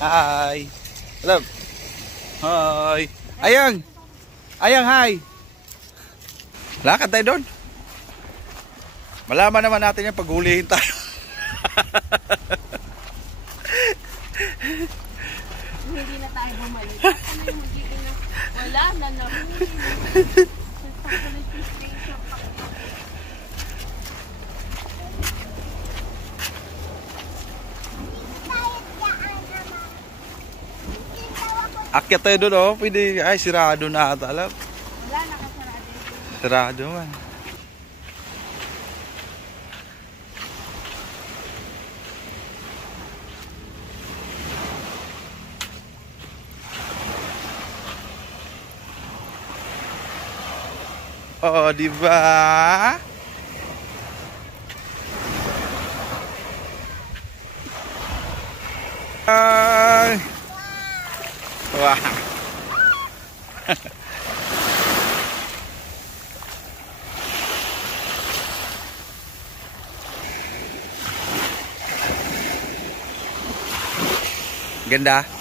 Hi. Alam. Hi. Ayang. Ayang, hi. Lakad tayo doon. Malaman naman natin yung paghulihin tayo. Hindi na tayo bumalik. Ano yung magiging na? Wala na nahuli. Akyat tayo doon, oh. Pwede. Ay, sirado na ata. Alam. Wala, nakasarado. Sirado man. Oh, di ba? Ay. Wah. Ganda.